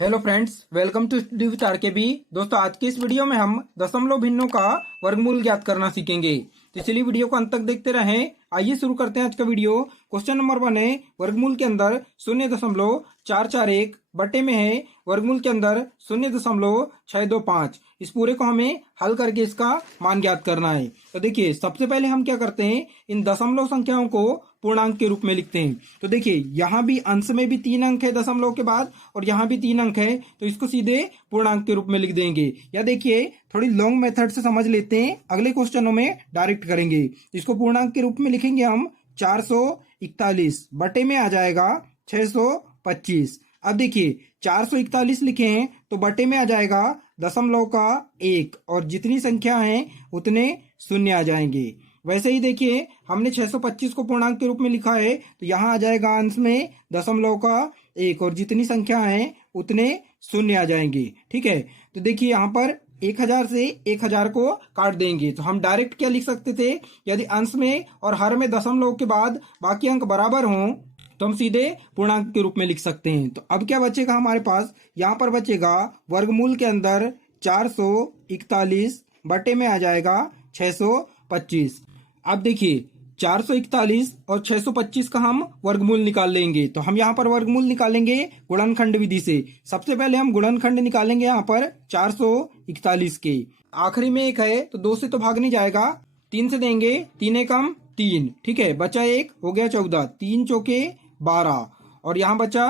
Hello friends, welcome to study with RKB. दोस्तों, आज के इस वीडियो में हम दशमलव भिन्नों का वर्गमूल ज्ञात करना सीखेंगे। तो इसलिए वीडियो को अंत तक देखते रहें। आइए शुरू करते हैं आज का वीडियो। क्वेश्चन नंबर 1 है, वर्गमूल के अंदर 0.441 बटे में है वर्गमूल के अंदर 0.625। इस पूरे को हमें हल करके इसका मान ज्ञात करना है। तो देखिए, सबसे पहले हम क्या करते हैं, इन दशमलव संख्याओं को पूर्णांक के रूप में लिखते हैं। तो देखिए, यहाँ भी अंश में भी 3 अंक है दशमलव के बाद, और यहाँ भी 3 अंक है, तो इसको सीधे पूर्णांक के रूप में लिख देंगे। या देखिए, थोड़ी लॉन्ग मेथड से समझ लेते हैं, अगले क्वेश्चनों में डायरेक्ट करेंगे। इसको पूर्णांक के रूप में लिखेंगे हम 441 बटे में आ जाएगा 625। अब देखिए, 441 लिखे हैं तो बटे में आ जाएगा दशमलव का 1, और जितनी संख्या है उतने शून्य आ जाएंगे। वैसे ही देखिए, हमने 625 को पूर्णांक के रूप में लिखा है, तो यहाँ आ जाएगा अंश में दशमलव का 1, और जितनी संख्या है उतने शून्य आ जाएंगे। ठीक है, तो देखिए यहाँ पर 1000 से 1000 को काट देंगे, तो हम डायरेक्ट क्या लिख सकते थे, यदि अंश में और हर में दशमलव के बाद बाकी अंक बराबर हों तो हम सीधे पूर्णांक के रूप में लिख सकते हैं। तो अब क्या बचेगा हमारे पास, यहाँ पर बचेगा वर्गमूल के अंदर 441 बटे में आ जाएगा 625। अब देखिए, 441 और 625 का हम वर्गमूल निकाल लेंगे। तो हम यहाँ पर वर्गमूल निकालेंगे गुणनखंड विधि से। सबसे पहले हम गुणनखंड निकालेंगे यहाँ पर 441 के। आखिरी में 1 है तो 2 से तो भाग नहीं जाएगा, 3 से देंगे, 3 एकम 3। ठीक है, बचा 1, हो गया 14, 3 चौके 12, और यहाँ बचा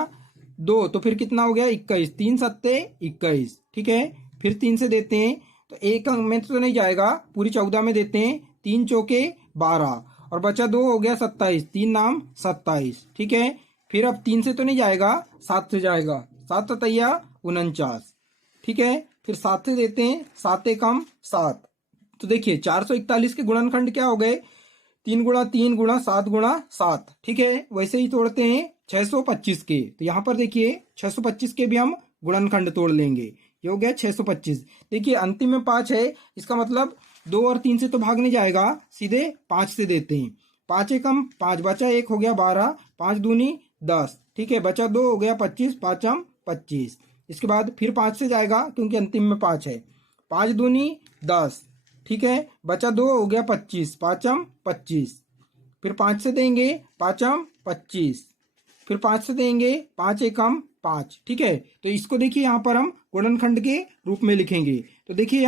2, तो फिर कितना हो गया 21, 3 सत्ते 21। ठीक है, फिर 3 से देते हैं तो 1 अंक में तो नहीं जाएगा, पूरी 14 में देते हैं, 3 चौके 12, और बचा 2, हो गया 27, 3 नाम 27। ठीक है, फिर अब 3 से तो नहीं जाएगा, 7 से जाएगा, 7 सतैया 49। ठीक है, फिर 7 से देते हैं, 7 एकम 7। तो देखिए, 441 के गुणनखंड क्या हो गए, 3 गुणा 3 गुणा 7 गुणा 7। ठीक है, वैसे ही तोड़ते हैं 625 के। तो यहाँ पर देखिए, 625 के भी हम गुणनखंड तोड़ लेंगे, ये हो गया 625। देखिए, अंतिम में 5 है, इसका मतलब 2 और 3 से तो भाग नहीं जाएगा, सीधे 5 से देते हैं। 5 एकम 5, बचा 1, हो गया 12, 5 दूनी 10। ठीक है, बचा 2, हो गया 25, 5 25। इसके बाद फिर 5 से जाएगा क्योंकि अंतिम में 5 है, 5 दूनी 10। ठीक है, बचा 2, हो गया 25, 5 25। फिर 5 से देंगे, 5 25। फिर 5 से देंगे, 5 एकम 5। ठीक है, तो इसको देखिए यहाँ पर हम गुणनखंड के रूप में लिखेंगे। तो देखिए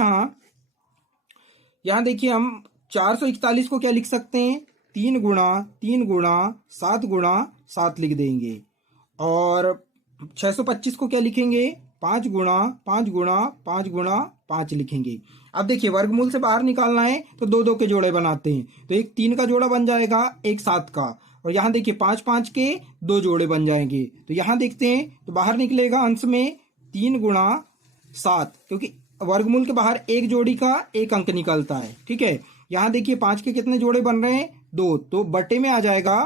यहाँ देखिए, हम 441 को क्या लिख सकते हैं, 3 गुणा 3 गुणा 7 गुणा 7 लिख देंगे। और 625 को क्या लिखेंगे, 5 गुणा 5 गुणा 5 गुणा 5 लिखेंगे। अब देखिए, वर्गमूल से बाहर निकालना है तो 2 के जोड़े बनाते हैं, तो एक 3 का जोड़ा बन जाएगा, एक 7 का, और यहाँ देखिए 5 5 के 2 जोड़े बन जाएंगे। तो यहाँ देखते हैं, तो बाहर निकलेगा अंश में 3 गुणा 7, क्योंकि वर्गमूल के बाहर एक जोड़ी का 1 अंक निकलता है। ठीक है, यहाँ देखिए 5 के कितने जोड़े बन रहे हैं, 2, तो बटे में आ जाएगा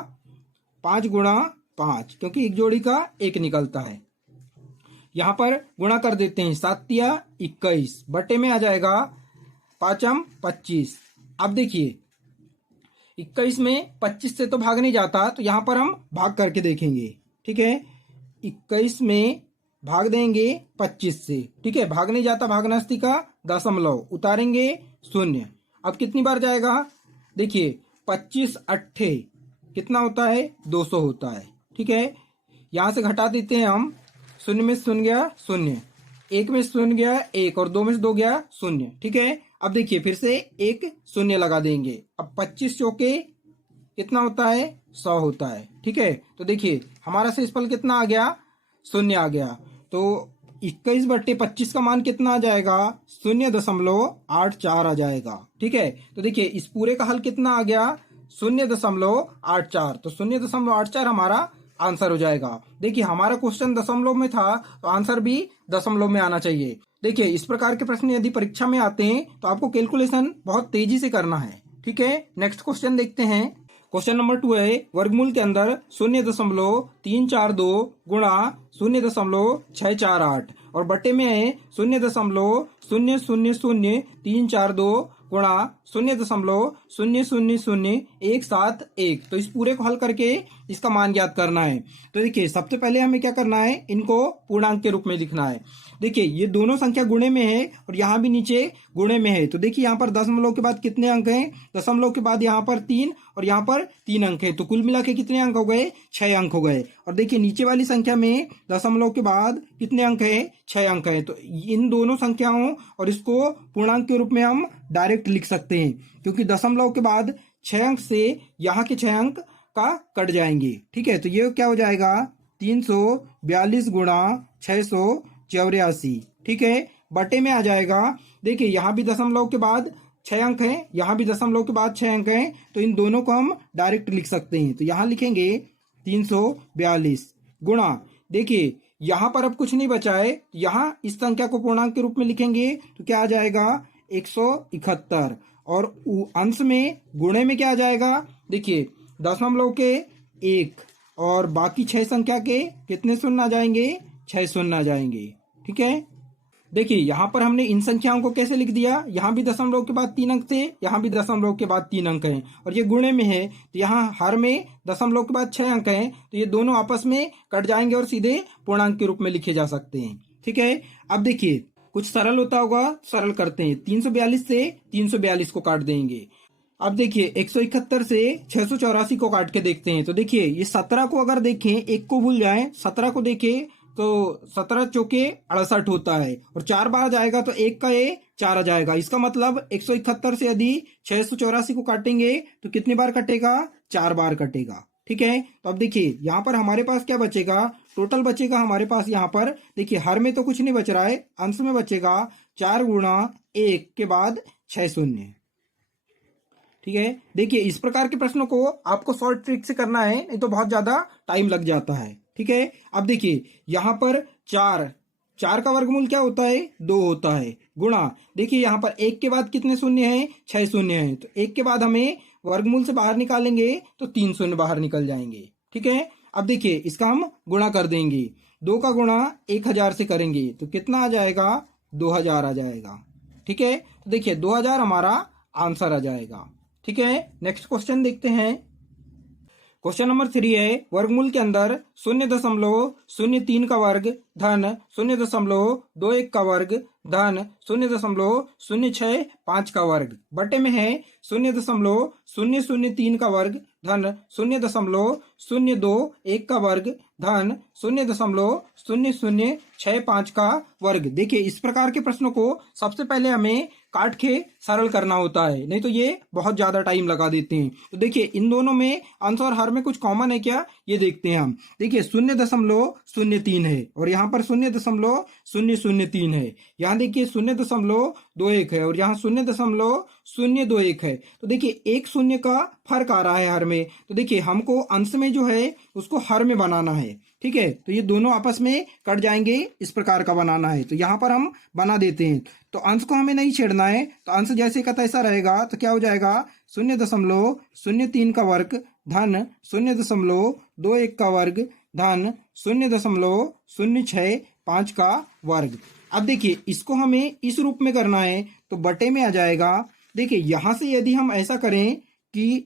5 गुणा 5, क्योंकि एक जोड़ी का 1 निकलता है। यहाँ पर गुणा कर देते हैं, 7 तिया 21, बटे में आ जाएगा 5 25। अब देखिए, 21 में 25 से तो भाग नहीं जाता, तो यहाँ पर हम भाग करके देखेंगे। ठीक है, 21 में भाग देंगे 25 से। ठीक है, भाग नहीं जाता, भागनास्ती का दशमलव, उतारेंगे 0। अब कितनी बार जाएगा, देखिए 25 अट्ठे कितना होता है, 200 होता है। ठीक है, यहाँ से घटा देते हैं हम, 0 में 0 गया 0, 1 में 0 गया 1, और 2 में से 2 गया 0। ठीक है, अब देखिए फिर से 1 0 लगा देंगे। अब 25 चौके कितना होता है, 100 होता है। ठीक है, तो देखिए हमारा शेषफल कितना आ गया, 0 आ गया। तो 21 बटे 25 का मान कितना आ जाएगा, 0.84 आ जाएगा। ठीक है, तो देखिए इस पूरे का हल कितना आ गया, 0.84। तो 0.84 हमारा आंसर हो जाएगा। देखिए, हमारा क्वेश्चन दशमलव में था, तो आंसर भी दशमलव में आना चाहिए। देखिए, इस प्रकार के प्रश्न यदि परीक्षा में आते हैं तो आपको कैलकुलेशन बहुत तेजी से करना है। ठीक है, नेक्स्ट क्वेश्चन देखते हैं। क्वेश्चन नंबर 2 है, वर्गमूल के अंदर 342 गुणा 0.648 और बटे में है 0.000342 गुणा 0.000171। तो इस पूरे को हल करके इसका मान ज्ञात करना है। तो देखिए सबसे पहले हमें क्या करना है, इनको पूर्णांक के रूप में लिखना है। देखिए ये दोनों संख्या गुणे में है और यहाँ भी नीचे गुणे में है। तो देखिए यहाँ पर दशमलव के बाद कितने अंक हैं, दशमलव के बाद यहाँ पर 3 और यहाँ पर 3 अंक है। तो कुल मिला के कितने अंक हो गए, 6 अंक हो गए। और देखिए नीचे वाली संख्या में दशमलव के बाद कितने अंक है, 6 अंक है। तो इन दोनों संख्याओं और इसको पूर्णांक के रूप में हम डायरेक्ट लिख सकते हैं, क्योंकि दशमलव के बाद 6 अंक से यहाँ के 6 अंक का कट जाएंगे। ठीक है, तो ये क्या हो जाएगा, 342 गुणा 684। ठीक है, बटे में आ जाएगा। देखिए यहाँ भी दशमलव के बाद 6 अंक हैं, यहाँ भी दशमलव के बाद 6 अंक हैं, तो इन दोनों को हम डायरेक्ट लिख सकते हैं। तो यहाँ लिखेंगे 342 गुणा, देखिए यहाँ पर अब कुछ नहीं बचा है, यहाँ इस संख्या को पूर्णांक के रूप में लिखेंगे तो क्या आ जाएगा 171। और अंश में गुणे में क्या आ जाएगा, देखिए दशमलव के 1 और बाकी 6 संख्या के कितने शून्य आ जाएंगे, 6 शून्य आ जाएंगे। ठीक है, देखिए यहाँ पर हमने इन संख्याओं को कैसे लिख दिया, यहाँ भी दशमलव के बाद 3 अंक थे, यहाँ भी दशमलव के बाद 3 अंक हैं और ये गुणे में है, तो यहाँ हर में दशमलव के बाद 6 अंक हैं, तो ये दोनों आपस में कट जाएंगे और सीधे पूर्णांक के रूप में लिखे जा सकते हैं। ठीक है, अब देखिए कुछ सरल होता होगा, सरल करते हैं। 342 से 342 को काट देंगे। अब देखिए 171 से 684 को काट के देखते हैं। तो देखिए ये 17 को अगर देखें, एक को भूल जाएं, 17 को देखें तो 17 चौके 68 होता है और 4 बार जाएगा तो 1 का ये 4 आ जाएगा। इसका मतलब 171 से यदि 684 को काटेंगे तो कितने बार कटेगा, 4 बार कटेगा। ठीक है, तो अब देखिए यहाँ पर हमारे पास क्या बचेगा, टोटल बचेगा हमारे पास यहाँ पर, देखिए हर में तो कुछ नहीं बच रहा है, अंश में बचेगा 4 गुणा 1 के बाद 6 शून्य। ठीक है, देखिए इस प्रकार के प्रश्नों को आपको शॉर्ट ट्रिक से करना है, नहीं तो बहुत ज्यादा टाइम लग जाता है। ठीक है, अब देखिए यहाँ पर 4 का वर्गमूल क्या होता है, 2 होता है, गुणा देखिए यहाँ पर 1 के बाद कितने शून्य हैं, 6 शून्य हैं, तो 1 के बाद हमें वर्गमूल से बाहर निकालेंगे तो 3 शून्य बाहर निकल जाएंगे। ठीक है, अब देखिए इसका हम गुणा कर देंगे, 2 का गुणा 1000 से करेंगे तो कितना आ जाएगा, 2000 आ जाएगा। ठीक है, तो देखिए 2000 हमारा आंसर आ जाएगा। ठीक है, नेक्स्ट क्वेश्चन देखते हैं। क्वेश्चन नंबर 3 है, वर्गमूल के अंदर 0.03 का वर्ग धन 0.21 का वर्ग धन 0.065 का वर्ग बटे में है 0.003 का वर्ग धन 0.021 का वर्ग धन 0.0065 का वर्ग। देखिए इस प्रकार के प्रश्नों को सबसे पहले हमें काट के सरल करना होता है, नहीं तो ये बहुत ज्यादा टाइम लगा देते हैं। तो देखिए इन दोनों में अंश और हर में कुछ कॉमन है क्या, ये देखते हैं हम। देखिए 0.03 है और यहाँ पर 0.003 है, यहाँ देखिए 0.21 है और यहाँ 0.021 है। तो देखिए एक शून्य का फर्क आ रहा है हर में, तो देखिए हमको अंश में जो है उसको हर में बनाना है। ठीक है, तो ये दोनों आपस में कट जाएंगे, इस प्रकार का बनाना है, तो यहाँ पर हम बना देते हैं। तो अंश को हमें नहीं छेड़ना है, तो अंश जैसे का तैसा रहेगा, तो क्या हो जाएगा 0.03 का वर्ग धन 0.21 का वर्ग धन 0.065 का वर्ग। अब देखिए इसको हमें इस रूप में करना है, तो बटे में आ जाएगा। देखिए यहां से यदि हम ऐसा करें कि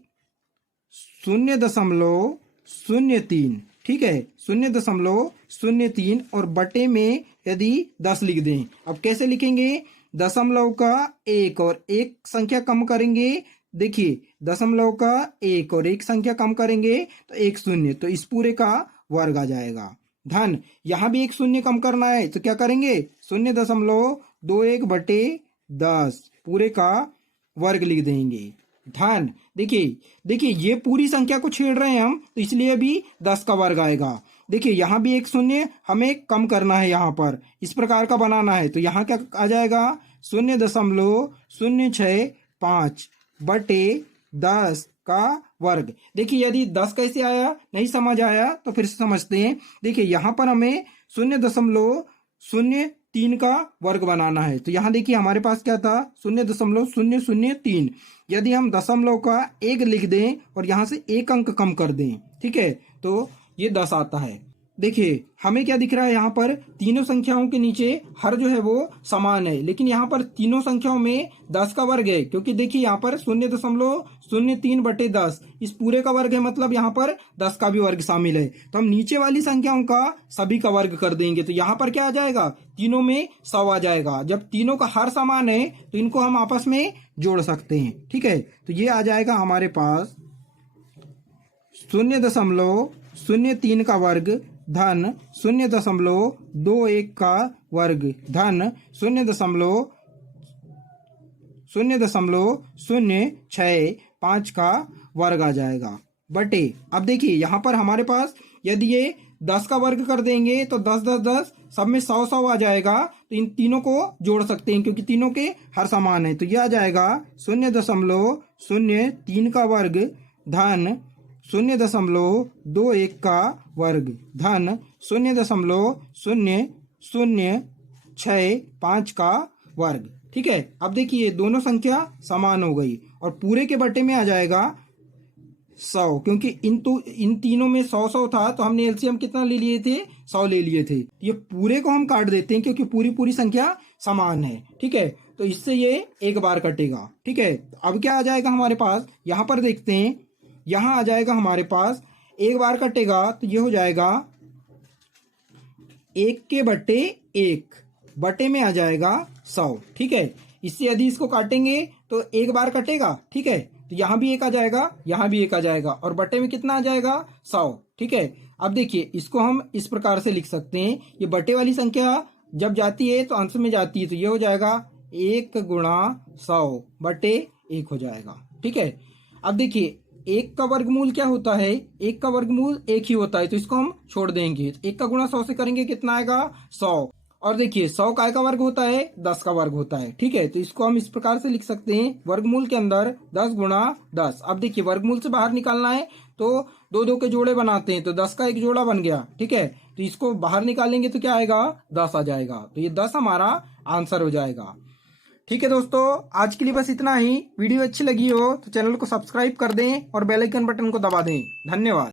0.03, ठीक है 0.03 और बटे में यदि 10 लिख दें। अब कैसे लिखेंगे, दशमलव का 1 और 1 संख्या कम करेंगे, देखिए दशमलव का 1 और 1 संख्या कम करेंगे तो 1 शून्य, तो इस पूरे का वर्ग आ जाएगा। धन यहां भी 1 शून्य कम करना है, तो क्या करेंगे 0.21 बटे 10 पूरे का वर्ग लिख देंगे। धन देखिए ये पूरी संख्या को छेड़ रहे हैं हम, तो इसलिए भी 10 का वर्ग आएगा। देखिए यहाँ भी 1 शून्य हमें कम करना है, यहाँ पर इस प्रकार का बनाना है, तो यहाँ क्या आ जाएगा 0.065 बटे 10 का वर्ग। देखिए यदि 10 कैसे आया नहीं समझ आया तो फिर से समझते हैं। देखिए यहाँ पर हमें 0.03 का वर्ग बनाना है, तो यहाँ देखिए हमारे पास क्या था 0.003। यदि हम दशमलव का 1 लिख दें और यहाँ से 1 अंक कम कर दें, ठीक है, तो ये 10 आता है। देखिए हमें क्या दिख रहा है, यहाँ पर तीनों संख्याओं के नीचे हर जो है वो समान है, लेकिन यहाँ पर तीनों संख्याओं में 10 का वर्ग है, क्योंकि देखिए यहाँ पर 0.03/10 इस पूरे का वर्ग है, मतलब यहाँ पर 10 का भी वर्ग शामिल है। तो हम नीचे वाली संख्याओं का सभी का वर्ग कर देंगे, तो यहाँ पर क्या आ जाएगा, तीनों में 100 आ जाएगा। जब तीनों का हर समान है तो इनको हम आपस में जोड़ सकते हैं। ठीक है, तो ये आ जाएगा हमारे पास 0.03 का वर्ग धन 0.21 का वर्ग धन 0.065 का वर्ग आ जाएगा बटे। अब देखिए यहाँ पर हमारे पास यदि ये 10 का वर्ग कर देंगे तो 10 10 10 सब में 100 100 आ जाएगा, तो इन तीनों को जोड़ सकते हैं क्योंकि तीनों के हर समान है। तो ये आ जाएगा 0.03 का वर्ग धन 0.21 का वर्ग धन 0.065 का वर्ग। ठीक है, अब देखिए दोनों संख्या समान हो गई और पूरे के बटे में आ जाएगा 100, क्योंकि इन तीनों में 100 100 था, तो हमने एलसीएम कितना ले लिए थे, 100 ले लिए थे। ये पूरे को हम काट देते हैं क्योंकि पूरी संख्या समान है। ठीक है, तो इससे ये एक बार कटेगा। ठीक है, अब क्या आ जाएगा हमारे पास, यहाँ पर देखते हैं, यहाँ आ जाएगा हमारे पास एक बार कटेगा तो ये हो जाएगा 1 के बटे 1 बटे में आ जाएगा 100। ठीक है, इससे यदि इसको काटेंगे तो एक बार कटेगा। ठीक है, तो यहाँ भी एक आ जाएगा, यहाँ भी एक आ जाएगा और बटे में कितना आ जाएगा, 100। ठीक है, अब देखिए इसको हम इस प्रकार से लिख सकते हैं, ये बटे वाली संख्या जब जाती है तो अंश में जाती है, तो ये हो जाएगा 1 गुणा 100 बटे 1 हो जाएगा। ठीक है, अब देखिए 1 का वर्गमूल क्या होता है, 1 का वर्गमूल 1 ही होता है, तो इसको हम छोड़ देंगे। 1 का गुणा 100 से करेंगे कितना आएगा, 100। और देखिए 100 काय का वर्ग होता है, 10 का वर्ग होता है। ठीक है, तो इसको हम इस प्रकार से लिख सकते हैं, वर्गमूल के अंदर 10 गुणा 10। अब देखिए वर्गमूल से बाहर निकालना है तो 2 2 के जोड़े बनाते हैं, तो 10 का एक जोड़ा बन गया। ठीक है, तो इसको बाहर निकालेंगे तो क्या आएगा, 10 आ जाएगा, तो ये 10 हमारा आंसर हो जाएगा। ठीक है दोस्तों, आज के लिए बस इतना ही। वीडियो अच्छी लगी हो तो चैनल को सब्सक्राइब कर दें और बेल आइकन बटन को दबा दें। धन्यवाद।